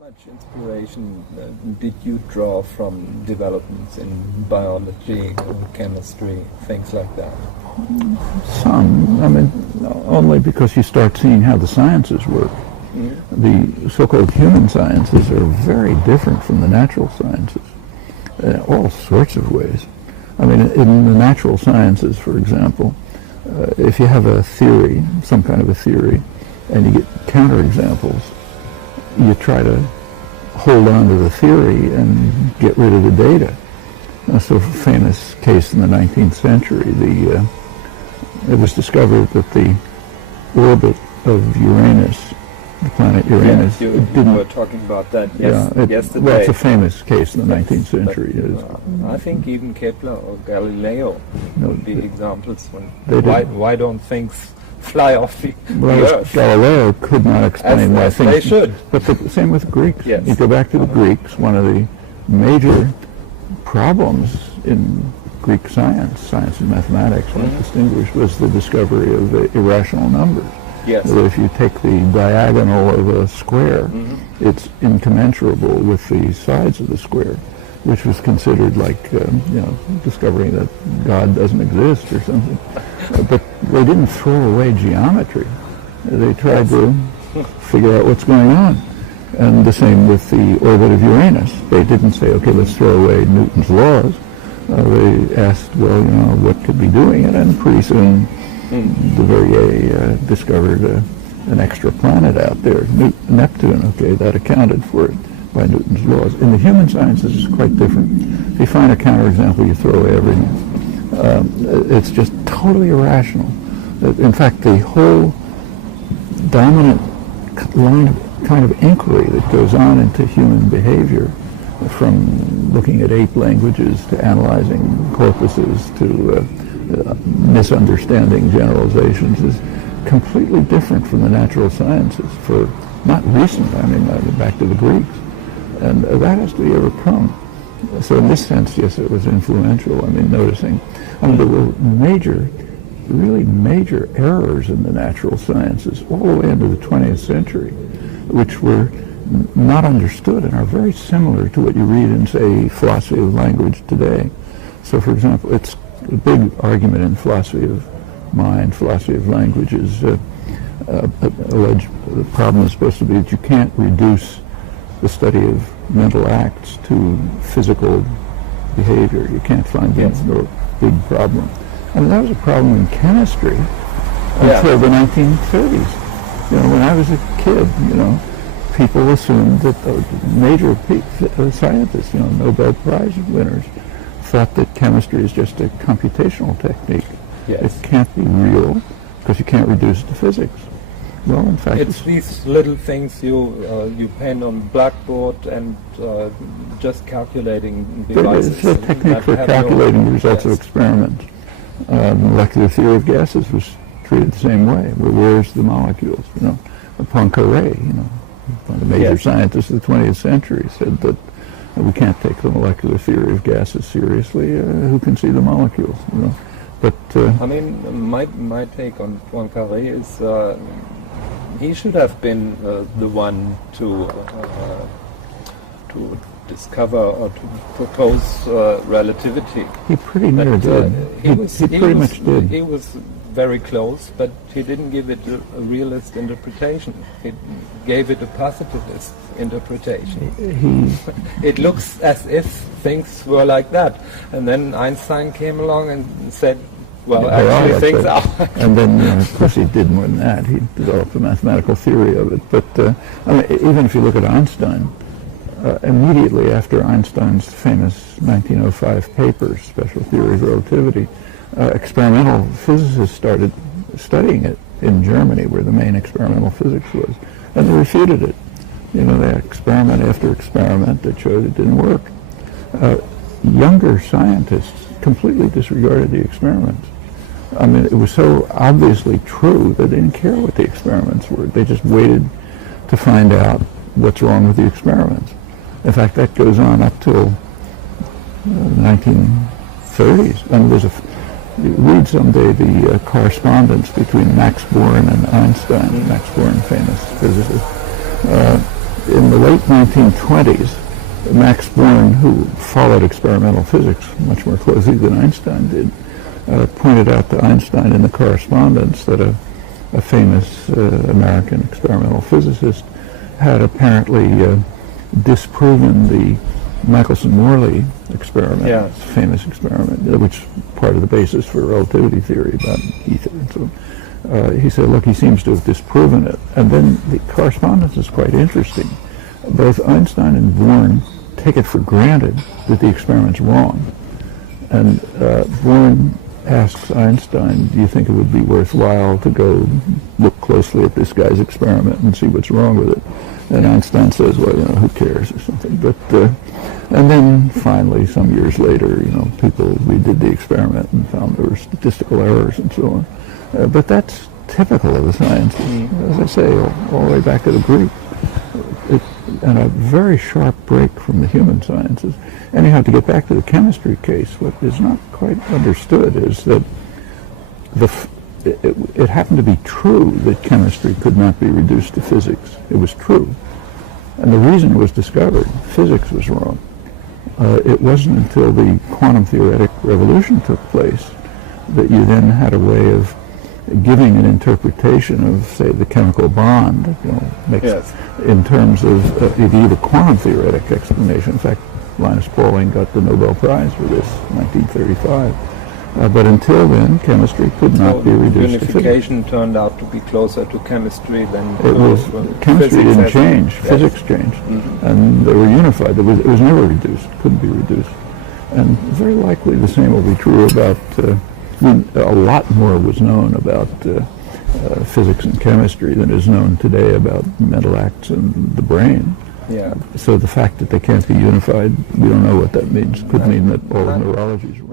much inspiration did you draw from developments in biology, chemistry, things like that? Some. I mean, only because you start seeing how the sciences work. The so-called human sciences are very different from the natural sciences in all sorts of ways. I mean, in the natural sciences, for example, if you have a theory, some kind of a theory, and you get counterexamples, you try to hold on to the theory and get rid of the data. So a famous case in the 19th century, it was discovered that the orbit of Uranus, the planet Uranus, you were talking about that yesterday. Well, it's a famous case in the 19th century. I think even Kepler or Galileo would be examples. Why don't things fly off the Earth? Galileo could not explain why things... They should. But the same with Greeks. Yes. You go back to the Greeks, one of the major problems in Greek science and mathematics, distinguished, was the discovery of the irrational numbers. Yes. So if you take the diagonal of a square, it's incommensurable with the sides of the square, which was considered like, discovering that God doesn't exist or something. But they didn't throw away geometry. They tried to figure out what's going on. And the same with the orbit of Uranus. They didn't say, okay, let's throw away Newton's laws. They asked, well, what could be doing it? And pretty soon, Leverrier discovered an extra planet out there, Neptune. Okay, that accounted for it by Newton's laws. In the human sciences, it's quite different. If you find a counterexample, you throw away everything. It's just totally irrational. In fact, the whole dominant kind of inquiry that goes on into human behavior, from looking at ape languages to analyzing corpuses to misunderstanding generalizations, is completely different from the natural sciences, for not recent, back to the Greeks. And that has to be overcome. So in this sense, yes, it was influential. Noticing. There were really major errors in the natural sciences all the way into the 20th century, which were not understood and are very similar to what you read in, say, philosophy of language today. So, for example, it's a big argument in philosophy of mind, philosophy of language is alleged the problem is supposed to be that you can't reduce the study of mental acts to physical behavior. You can't find the big problem. That was a problem in chemistry until the 1930s. When I was a kid, people assumed that the major scientists, Nobel Prize winners, thought that chemistry is just a computational technique. Yes. It can't be real because you can't reduce it to physics. Well, in fact, it's these little things you pen on blackboard and just calculating devices. It's a technique for calculating the results of experiments. Molecular theory of gases was treated the same way. Where's the molecules? Poincaré, one of the major scientists of the 20th century, said that we can't take the molecular theory of gases seriously. Who can see the molecules? But my take on Poincaré is he should have been the one to discover or to propose relativity. He pretty near did. He pretty much did. He was very close, but he didn't give it a realist interpretation. He gave it a positivist interpretation. It looks as if things were like that. And then Einstein came along and said, well, actually things are. And then, of course, he did more than that. He developed a mathematical theory of it. But even if you look at Einstein, immediately after Einstein's famous 1905 paper, Special Theory of Relativity, experimental physicists started studying it in Germany, where the main experimental physics was, and they refuted it. They experiment after experiment that showed it didn't work. Younger scientists completely disregarded the experiments. It was so obviously true that they didn't care what the experiments were. They just waited to find out what's wrong with the experiments. In fact, that goes on up till the 1930s. Read someday the correspondence between Max Born and Einstein. Max Born, famous physicist. in the late 1920s, Max Born, who followed experimental physics much more closely than Einstein did, pointed out to Einstein in the correspondence that a famous American experimental physicist had apparently disproven the Michelson-Morley experiment, Yes. famous experiment, which part of the basis for relativity theory about ether and so on. He said, look, he seems to have disproven it. And then the correspondence is quite interesting. Both Einstein and Born take it for granted that the experiment's wrong. And Born asks Einstein, do you think it would be worthwhile to go look closely at this guy's experiment and see what's wrong with it? And Einstein says, well, who cares or something. But and then finally, some years later, people redid the experiment and found there were statistical errors and so on. But that's typical of the sciences, as I say, all the way back to the Greeks. And a very sharp break from the human sciences. Anyhow, to get back to the chemistry case, what is not quite understood is that it happened to be true that chemistry could not be reduced to physics. It was true. And the reason it was discovered, physics was wrong. It wasn't until the quantum theoretic revolution took place that you then had a way of giving an interpretation of, say, the chemical bond, Yes. in terms of you gave a quantum theoretic explanation. In fact, Linus Pauling got the Nobel Prize for this in 1935. But until then, chemistry could not be reduced to physics. Unification turned out to be closer to chemistry than chemistry didn't change. Yes. Physics changed, and they were unified. It was never reduced. Couldn't be reduced, and very likely the same will be true about. A lot more was known about physics and chemistry than is known today about mental acts and the brain. Yeah. So the fact that they can't be unified, we don't know what that means. Could mean that all of neurology is wrong.